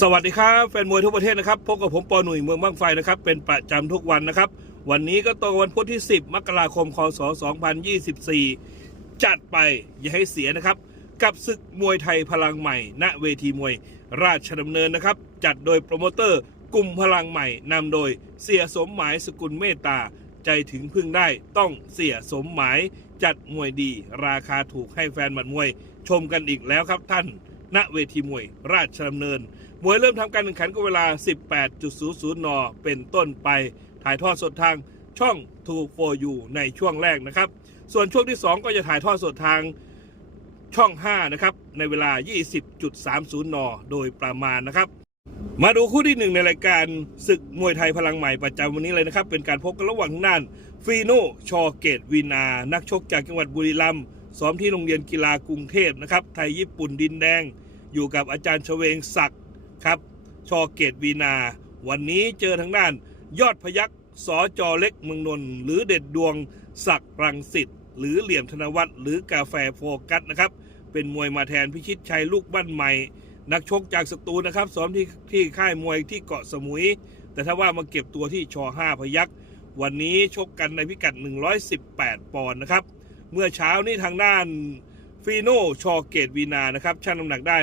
สวัสดีครับแฟนมวยทั่วประเทศนะครับพบกับผมปอหนุ่ยเมืองบ้างไฟนะครับเป็นประจำทุกวันนะครับ วันนี้ก็ตรงวันพุธที่ 10 มกราคมคศ2024 จัดไปอย่าให้เสียนะครับ กับศึกมวยไทยพลังใหม่ ณเวทีมวยราชดำเนินนะครับ จัดโดยโปรโมเตอร์กลุ่มพลังใหม่นำโดยเสียสมหมายสกุลเมตตาใจถึงพึ่งได้ต้องเสียสมหมายจัดมวยดี ราคาถูกให้แฟนหมัดมวย ชมกันอีกแล้วครับท่าน ณเวทีมวยราชดำเนิน มวยเริ่มทำการแข่งขันก็เวลา 18.00 น เป็นต้นไป ถ่ายทอดสดทางช่อง True for You ในช่วงแรกนะครับ ส่วนช่วงที่ 2 ก็จะถ่ายทอดสดทางช่อง 5 นะครับ ในเวลา 20.30 น โดยประมาณนะครับ มาดูคู่ที่หนึ่งในรายการศึกมวยไทยพลังใหม่ประจำวันนี้เลยนะครับ เป็นการพบกันระหว่างทางด้านฟีโนชอเกตวีนา นักชกจากจังหวัดบุรีรัมย์ซ้อมที่โรงเรียนกีฬากรุงเทพนะครับ ไทยญี่ปุ่นดินแดง อยู่กับอาจารย์เฉวงศักดิ์ครับ ชอเกตวีนา วันนี้เจอทางด้านยอดพยักสอจอเล็กเมืองนนท์หรือเด็ดดวงศักดิ์รังสิตหรือเหลี่ยมธนวัฒน์หรือกาแฟโฟกัสนะครับ เป็นมวยมาแทนพิชิตชัยลูกบ้านใหม่ นักชกจากสตูนะครับซ้อมที่ที่ค่ายมวยที่เกาะสมุย แต่ถ้าว่ามาเก็บตัวที่ชอ5พยักวันนี้ชกกันในพิกัด 118 ปอนด์นะครับ เมื่อเช้านี้ทางด้าน ฟีโนชอเกตวีนานะครับชั่งน้ำหนักได้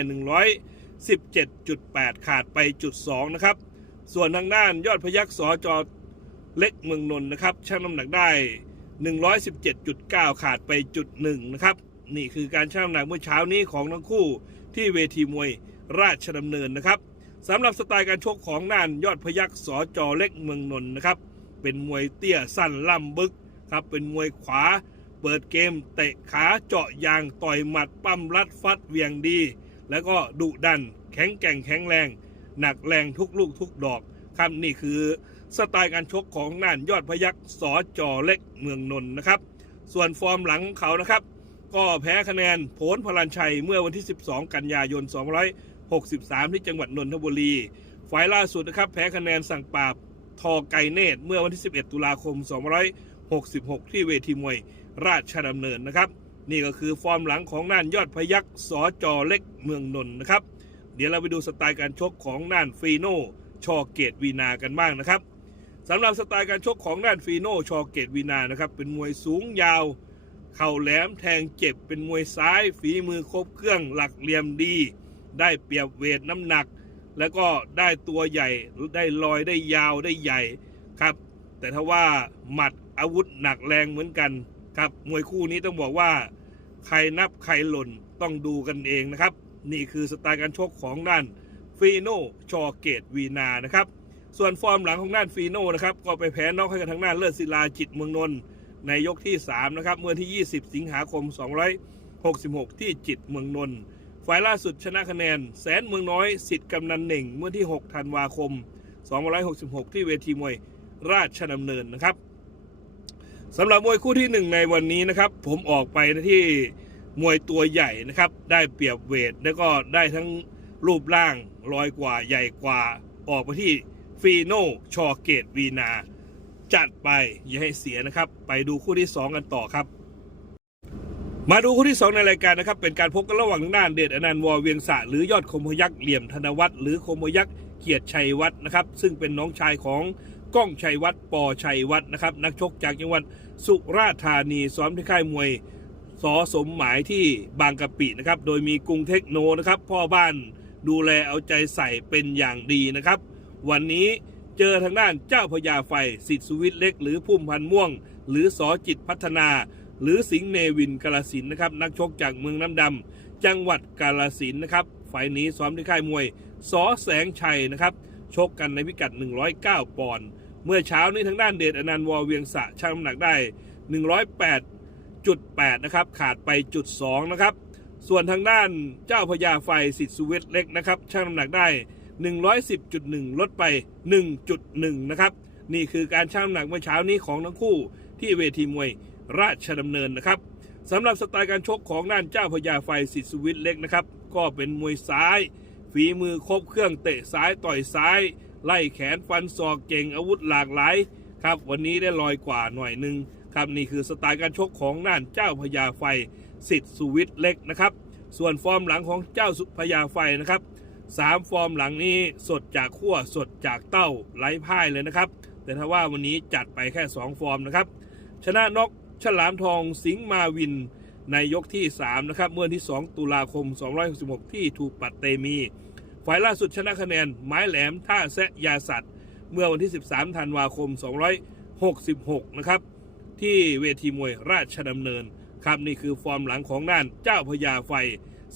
117.8 ขาดไปจุด2นะครับ ส่วนทางด้านยอดพยักษ์สอจอเล็กเมืองนนท์นะครับชั่งน้ำหนักได้ 117.9 ขาดไปจุด1นะครับ นี่คือการชั่งน้ำหนักเมื่อเช้านี้ของทั้งคู่ที่เวทีมวยราชดำเนินนะครับสำหรับสไตล์การชกของน่านยอดพยักษ์สอจอเล็กเมืองนนท์นะครับ เป็นมวยเตี้ยสั้นล่ำบึกครับเป็นมวยขวา เปิดเกมเตะขาเจาะยางต่อยหมัดปั้มรัดฟัดเวียงดี แล้วก็ดุดัน แข็งแกร่งแข็งแรง หนักแรงทุกลูกทุกดอกครับนี่คือสไตล์การชกของน่านยอดพยักสอจอเล็กเมืองนนท์นะครับ ส่วนฟอร์มหลังเขานะครับ ก็แพ้คะแนนโผลพลันชัยเมื่อวันที่ 12 กันยายน 263 ที่จังหวัดนนทบุรีฝ่ายล่าสุดนะครับ แพ้คะแนนสั่งปราบทอไกเนตเมื่อวันที่ 11 ตุลาคม 2 266 ที่เวทีมวยราชดำเนินนะครับ นี่ก็คือฟอร์มหลังของน่านยอดพยักสอจอเล็กเมืองนนท์นะครับ เดี๋ยวเราไปดูสไตล์การชกของน่านฟีโนชอเกตวีนากันบ้างนะครับสำหรับสไตล์การชกของน่านฟีโนชอเกตวีนานะครับเป็นมวยสูงยาว เข่าแหลมแทงเจ็บเป็นมวยซ้ายฝีมือครบเครื่องหลักเหลี่ยมดี ได้เปรียบเวทน้ำหนัก แล้วก็ได้ตัวใหญ่ได้ลอยได้ยาวได้ใหญ่ครับ แต่ถ้าว่าหมัด อาวุธหนักแรงเหมือนกันครับ มวยคู่นี้ต้องบอกว่า ใครนับใครหล่นต้องดูกันเองนะครับ นี่คือสไตล์การชกของด้านฟีโนชอเกตวีนานะครับ ส่วนฟอร์มหลังของด้านฟีโนนะครับ ก็ไปแพ้นอกให้กับทางด้านเลิศศิลาจิตเมืองนนท์ในยกที่ 3 นะครับ เมื่อที่ 20 สิงหาคม 266 ที่จิตเมืองนนท์ฝ่ายล่าสุดชนะคะแนน แสนเมืองน้อยสิทธิ์กำนันหนึ่งเมื่อที่ 6 ธันวาคม 266 ที่เวทีมวยราชดำเนินนะครับ สำหรับมวยคู่ที่ 1 ในวันนี้นะครับ ผมออกไปที่มวยตัวใหญ่นะครับ ได้เปรียบเวท แล้วก็ได้ทั้งรูปร่างลอยกว่าใหญ่กว่า ออกไปที่ฟีโนชอเกตวีนา จัดไปอย่าให้เสียนะครับ ไปดูคู่ที่ 2 กันต่อครับ มาดูคู่ที่ 2 ในรายการนะครับ เป็นการพบกันระหว่างด้านเดชอนันต์วอเวียงสะหรือยอดคมพยักษ์เหลี่ยมธนวัฒน์หรือคมพยักษ์เกียรติชัยวัฒน์นะครับ ซึ่งเป็นน้องชายของ ก้องชัยวัฒน์ปอชัยวัฒน์นะครับ นักชกจากจังหวัดสุราษฎร์ธานีซ้อมที่ค่ายมวยสอสมหมายที่บางกะปินะครับ โดยมีกรุงเทคโนนะครับ พ่อบ้านดูแลเอาใจใส่เป็นอย่างดีนะครับ วันนี้เจอทางด้านเจ้าพญาไฟสิทธิสวิทเล็ก หรือพุ่มพันม่วง หรือสอจิตพัฒนา หรือสิงห์เนวินกาลสินนะครับ นักชกจากเมืองน้ำดำจังหวัดกาลสินนะครับฝ่ายนี้ซ้อมที่ค่ายมวยสอแสงชัยนะครับ ชกกันในพิกัด 109 ปอนด์ เมื่อเช้านี้ทางด้านเดชอนันต์วอเวียงสะชั่งน้ำหนักได้ 108.8 นะครับ ขาดไปจุด2นะครับ ส่วนทางด้านเจ้าพญาไฟสิทธิสุวิทย์เล็กนะครับชั่งน้ำหนักได้ 110.1 ลดไป 1.1 นะครับ นี่คือการชั่งน้ำหนักเมื่อเช้านี้ของทั้งคู่ที่เวทีมวยราชดำเนินนะครับสำหรับสไตล์การชกของด้านเจ้าพญาไฟสิทธิสุวิทย์เล็กนะครับ ก็เป็นมวยซ้าย ฝีมือครบเครื่องเตะซ้ายต่อยซ้าย ไล่แขนฟันศอกเก่งอาวุธหลากหลายครับวันนี้ได้ลอยกว่าหน่อยหนึ่งครับนี่คือสไตล์การชกของด้านเจ้าพญาไฟสิทธิสุวิทย์เล็กนะครับ ส่วนฟอร์มหลังของเจ้าสุพญาไฟนะครับสามฟอร์มหลังนี้สดจากขั้วสดจากเต้าไร้พ่ายเลยนะครับ แต่ถ้าว่าวันนี้จัดไปแค่ 2 ฟอร์มนะครับ ชนะนกฉลามทองสิงมาวินในยกที่ 3 นะครับ เมื่อวันที่ 2 ตุลาคม 266 ที่ถูกปัดเตมี ฝ่ายล่าสุดชนะคะแนนไม้แหลมท่าแซะยาสัตว์ เมื่อวันที่ 13 ธันวาคม 266 นะครับ ที่เวทีมวยราชดำเนิน ครับนี่คือฟอร์มหลังของน่านเจ้าพญาไฟ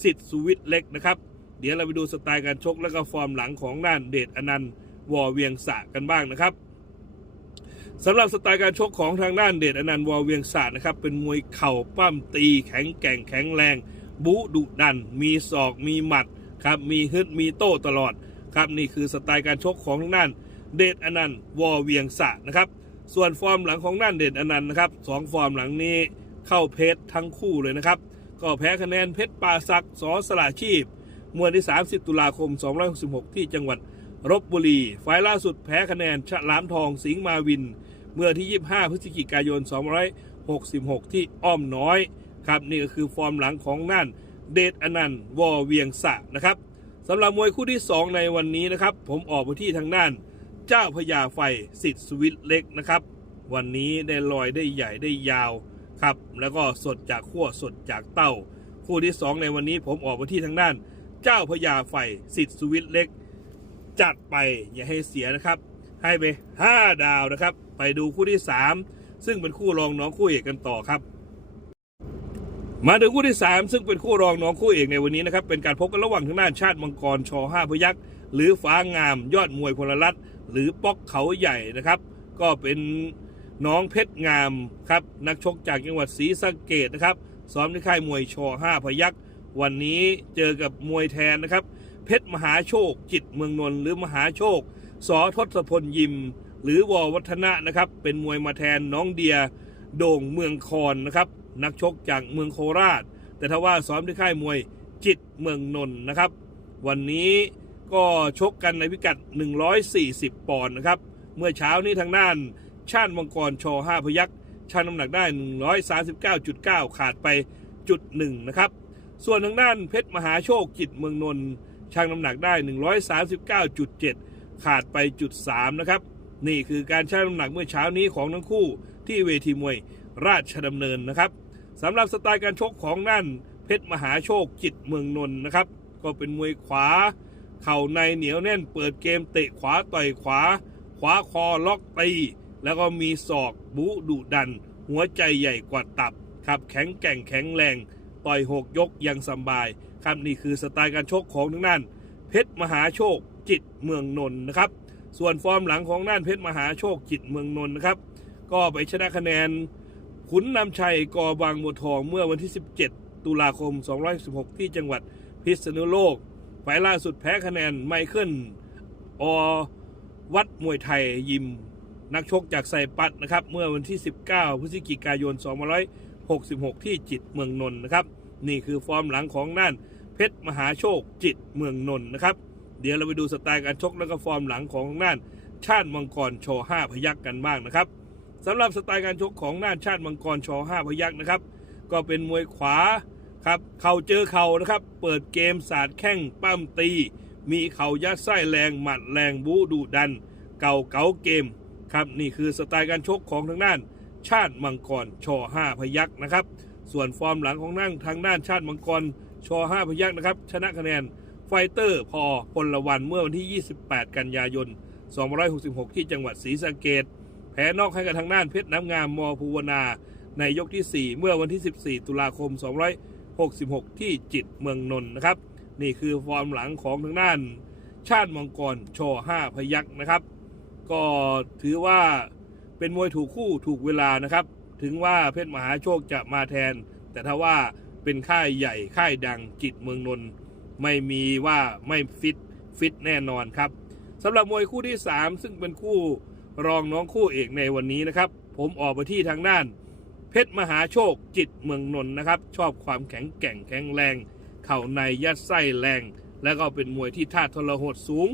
สิทธิ์สุวิทย์เล็กนะครับ เดี๋ยวเราไปดูสไตล์การชกแล้วก็ฟอร์มหลังของน่านเดชอนันต์วอเวียงสะกันบ้างนะครับสำหรับสไตล์การชกของทางด้านเดชอนันต์วอเวียงสะนะครับเป็นมวยเข่าปั้มตีแข็งแกร่งแข็งแรงบุดุดัน มีศอกมีหมัด ครับมีฮึดมีโต้ตลอดครับนี่คือสไตล์การชกของทางด้านเดชอนันต์วอเวียงสะนะครับ ส่วนฟอร์มหลังของด้านเดชอนันต์นะครับสองฟอร์มหลังนี้เข้าเพชรทั้งคู่เลยนะครับ ก็แพ้คะแนนเพชรป่าศักสอสละชีพเมื่อวันที่ 30 ตุลาคม 266 ที่จังหวัดรบบุรี ไฟล์ล่าสุดแพ้คะแนนฉลามทองสิงห์มาวิน เมื่อที่ 25 พฤศจิกายน 266 ที่อ้อมน้อย ครับนี่ก็คือฟอร์มหลังของนั่น เดชอนันต์วอเวียงสะนะครับสำหรับมวยคู่ที่ 2 ในวันนี้นะครับ ผมออกไปที่ทางด้าน เจ้าพญาไฟสิทธิ์สวิตเล็กนะครับ วันนี้ได้ลอยได้ใหญ่ได้ยาวครับแล้วก็สดจากขั้วสดจากเต้า คู่ที่ 2 ในวันนี้ผมออกไปที่ทางด้าน เจ้าพญาไฟสิทธิ์สวิตเล็ก จัดไปอย่าให้เสียนะครับ ให้ไป 5 ดาวนะครับ ไปดูคู่ที่ 3 ซึ่งเป็นคู่รองน้องคู่เอกกันต่อครับ มาถึงคู่ที่ 3 ซึ่งเป็นคู่รองน้องคู่เอกในวันนี้นะครับ เป็นการพบกันระหว่างทางด้านชาติมังกรช5พยักษ์หรือฟ้างามยอดมวยพลรัตหรือป๊อกเขาใหญ่นะครับ ก็เป็นน้องเพชรงามครับ นักชกจากจังหวัดศรีสะเกดนะครับซ้อมที่ค่ายมวยช5พยักษ์วันนี้เจอกับมวยแทนนะครับ เพชรมหาโชค จิตเมืองนนท์หรือมหาโชคสอทศพลยิม หรือวอวัฒนะนะครับ เป็นมวยมาแทนน้องเดีย โด่งเมืองคอนนะครับ นักชกจากเมืองโคราช แต่ถ้าว่าซ้อมที่ค่ายมวยจิตเมืองนนท์นะครับ วันนี้ก็ชกกันในพิกัด 140 ปอนด์นะครับ เมื่อเช้านี้ทางด้านชาติมังกรช5พยักษ์ชั่งน้ำหนักได้ 139.9 ขาดไปจุดหนึ่งนะครับ ส่วนทางด้านเพชรมหาโชคจิตเมืองนนท์ชั่งน้ำหนักได้ 139.7 ขาดไปจุด3นะครับ นี่คือการชั่งน้ำหนักเมื่อเช้านี้ของทั้งคู่ที่เวทีมวยราชดำเนินนะครับ สำหรับสไตล์การชกของนั่นเพชรมหาโชคจิตเมืองนนท์นะครับ ก็เป็นมวยขวา เข่าในเหนียวแน่นเปิดเกมเตะขวาต่อยขวา ขวาคอล็อกตีแล้วก็มีศอกบุดุดัน หัวใจใหญ่กว่าตับครับแข็งแกร่งแข็งแรงต่อยหกยกยังสบายครับนี่คือสไตล์การชกของทั้งนั้นเพชรมหาโชคจิตเมืองนนท์นะครับ ส่วนฟอร์มหลังของนั่นเพชรมหาโชคจิตเมืองนนท์นะครับ ก็ไปชนะคะแนน ขุนนำชัยกอบางบัวทองเมื่อวันที่ 17 ตุลาคม 216 ที่จังหวัดพิษณุโลกฝ่ายล่าสุดแพ้คะแนนไมเคิลอวัดมวยไทยยิม นักชกจากไซปัสนะครับ เมื่อวันที่ 19 พฤศจิกายน 2566 ที่จิตเมืองนนท์นะครับ นี่คือฟอร์มหลังของน่านเพชรมหาโชคจิตเมืองนนท์นะครับ เดี๋ยวเราไปดูสไตล์การชกแล้วก็ฟอร์มหลังของน่านชาติมังกรโชว์5พยักกันบ้างนะครับ สำหรับสไตล์การชกของน่านชาติมังกรช5พยักษ์นะครับ ก็เป็นมวยขวาครับ เข่าเจอเข่านะครับ เปิดเกมสาดแข้งปั้มตี มีเข่ายัดไส้แรงหมัดแรงบูดุดัน เก่าเก๋าเกมครับนี่คือสไตล์การชกของทางด้าน ชาติมังกรช5พยักษ์นะครับ ส่วนฟอร์มหลังของนั่งทางด้านชาติมังกรช5พยักษ์นะครับ ชนะคะแนนไฟเตอร์พอพลวันเมื่อวันที่ 28 กันยายน 266 ที่จังหวัดศรีสะเกด แพ้นอกให้กับทางด้านเพชรน้ำงามมอภูวนา ในยกที่ 4 เมื่อวันที่ 14 ตุลาคม 266 ที่จิตเมืองนนท์นะครับ นี่คือฟอร์มหลังของทางด้าน ชาติมังกรช5พยักษ์นะครับ ก็ถือว่าเป็นมวยถูกคู่ถูกเวลานะครับ ถึงว่าเพชรมหาโชคจะมาแทน แต่ถ้าว่าเป็นค่ายใหญ่ค่ายดังจิตเมืองนนท์ไม่มีว่าไม่ฟิตฟิตแน่นอนครับสำหรับมวยคู่ที่ 3 ซึ่งเป็นคู่ รองน้องคู่เอกในวันนี้นะครับ ผมออกไปที่ทางด้าน เพชรมหาโชคจิตเมืองนนท์นะครับ ชอบความแข็งแกร่งแข็งแรง เข่าในยัดไส้แรง แล้วก็เป็นมวยที่ท่าทรหดสูง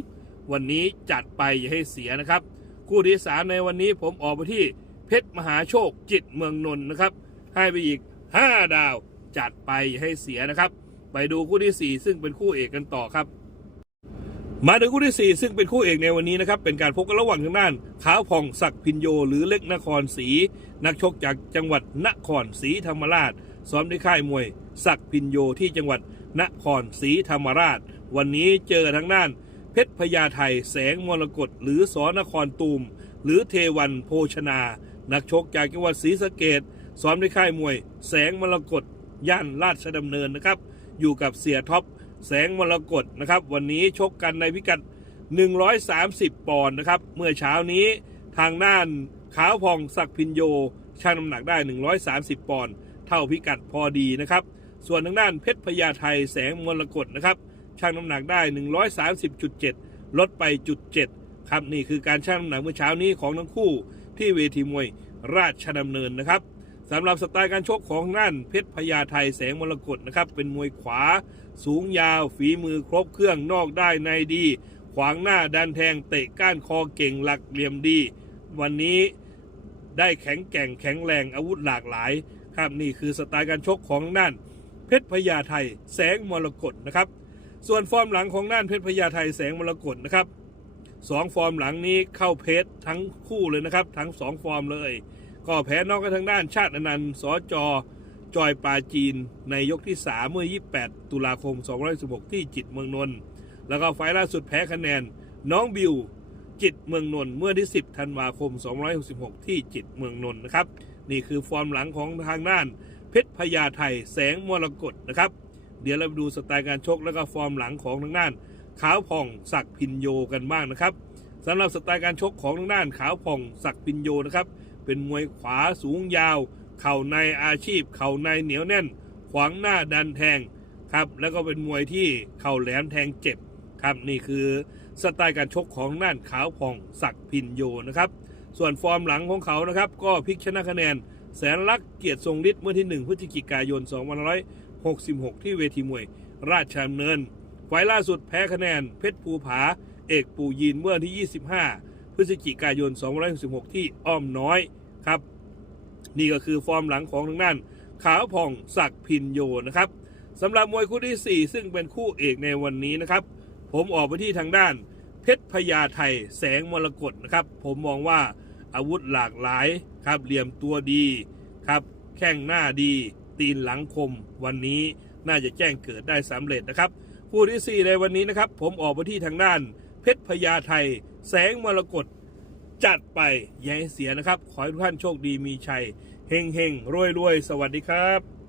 วันนี้จัดไปอย่าให้เสียนะครับ คู่ที่สามในวันนี้ผมออกไปที่เพชรมหาโชคจิตเมืองนนท์นะครับ ให้ไปอีก 5 ดาวจัดไปอย่าให้เสียนะครับ ไปดูคู่ที่ 4 ซึ่งเป็นคู่เอกกันต่อครับ มาถึงคู่ที่ 4 ซึ่งเป็นคู่เอกในวันนี้นะครับ เป็นการพบกันระหว่างทางด้านขาวผ่องศักดิ์พินโย หรือเล็กนครศรีนักชกจากจังหวัดนครศรีธรรมราช ซ้อมที่ค่ายมวยศักดิ์พินโยที่จังหวัดนครศรีธรรมราช วันนี้เจอทางด้าน เพชรพญาไทยแสงมรกตหรือสอนครตูม หรือเทวันโภชนา นักชกจากจังหวัดศรีสะเกดซ้อมในค่ายมวย แสงมรกตย่านราชดำเนินนะครับ อยู่กับเสียท็อป แสงมรกตนะครับ วันนี้ชกกันในพิกัด 130 ปอนด์นะครับ เมื่อเช้านี้ทางด้านขาวพองศักพินโยช่างน้ำหนักได้ 130 ปอนด์เท่าพิกัดพอดีนะครับ ส่วนทางด้านเพชรพญาไทแสงมรกตนะครับชั่งน้ำหนักได้ 130.7 ลดไปจุด7ครับนี่คือการชั่งน้ำหนักเมื่อเช้านี้ของทั้งคู่ที่เวทีมวยราชดำเนินนะครับ สำหรับสไตล์การชกของนั่นเพชรพญาไทยแสงมรกตนะครับ เป็นมวยขวา สูงยาว ฝีมือครบเครื่องนอกได้ในดี ขวางหน้าดันแทงเตะก้านคอเก่งหลักเหลี่ยมดี วันนี้ได้แข็งแกร่งแข็งแรงอาวุธหลากหลาย ครับนี่คือสไตล์การชกของนั่นเพชรพญาไทยแสงมรกตนะครับ ส่วนฟอร์มหลังของน่านเพชรพญาไทยแสงมรกตนะครับสองฟอร์มหลังนี้เข้าเพชรทั้งคู่เลยนะครับ ทั้งสองฟอร์มเลย ก็แพ้นอกกันทางด้านชาติอนันต์สจจอยปาจีนในยกที่ 3 เมื่อ 28 ตุลาคม2516 ที่จิตเมืองนนท์แล้วก็ไฟล์ล่าสุดแพ้คะแนน น้องบิว จิตเมืองนนท์เมื่อที่ 10 ธันวาคม2566 ที่จิตเมืองนนท์นะครับ นี่คือฟอร์มหลังของทางด้าน เพชรพญาไทยแสงมรกตนะครับ เดี๋ยวเราไปดูสไตล์การชกแล้วก็ฟอร์มหลังของทางด้านขาวผ่องศักดิ์พินโยกันบ้างนะครับสำหรับสไตล์การชกของทางด้านขาวผ่องศักดิ์พินโยนะครับ เป็นมวยขวาสูงยาว เข่าในอาชีพ เข่าในเหนียวแน่น ขวางหน้าดันแทงครับ แล้วก็เป็นมวยที่เข่าแหลมแทงเจ็บครับนี่คือสไตล์การชกของทางด้านขาวผ่องศักพินโยนะครับ ส่วนฟอร์มหลังของเขานะครับ ก็พลิกชนะคะแนน แสนลักษ์เกียรติทรงฤทธิ์เมื่อที่ 1 พฤศจิกายน 2566 ที่เวทีมวย ราชดำเนินไฟล์ล่าสุดแพ้คะแนน เพชรภูผา เอกปู่ยีนเมื่อที่ 25 พฤศจิกายน 2566 ที่อ้อมน้อย ครับ นี่ก็คือฟอร์มหลังของทางด้าน ขาวผ่องศักพินโยนะครับสำหรับมวยคู่ที่ 4 ซึ่งเป็นคู่เอกในวันนี้นะครับ ผมออกไปที่ทางด้าน เพชรพญาไทยแสงมรกตนะครับ ผมมองว่าอาวุธหลากหลายครับเหลี่ยมตัวดีครับแข้งหน้าดีตีนหลังคม วันนี้น่าจะแจ้งเกิดได้สำเร็จนะครับ คู่ที่ 4 ในวันนี้นะครับ ผมออกไปที่ทางด้าน เพชรพญาไทย แสงมรกต จัดไปอย่าให้เสียนะครับ ขอให้ทุกท่านโชคดีมีชัยเฮงเฮงรวยรวยสวัสดีครับ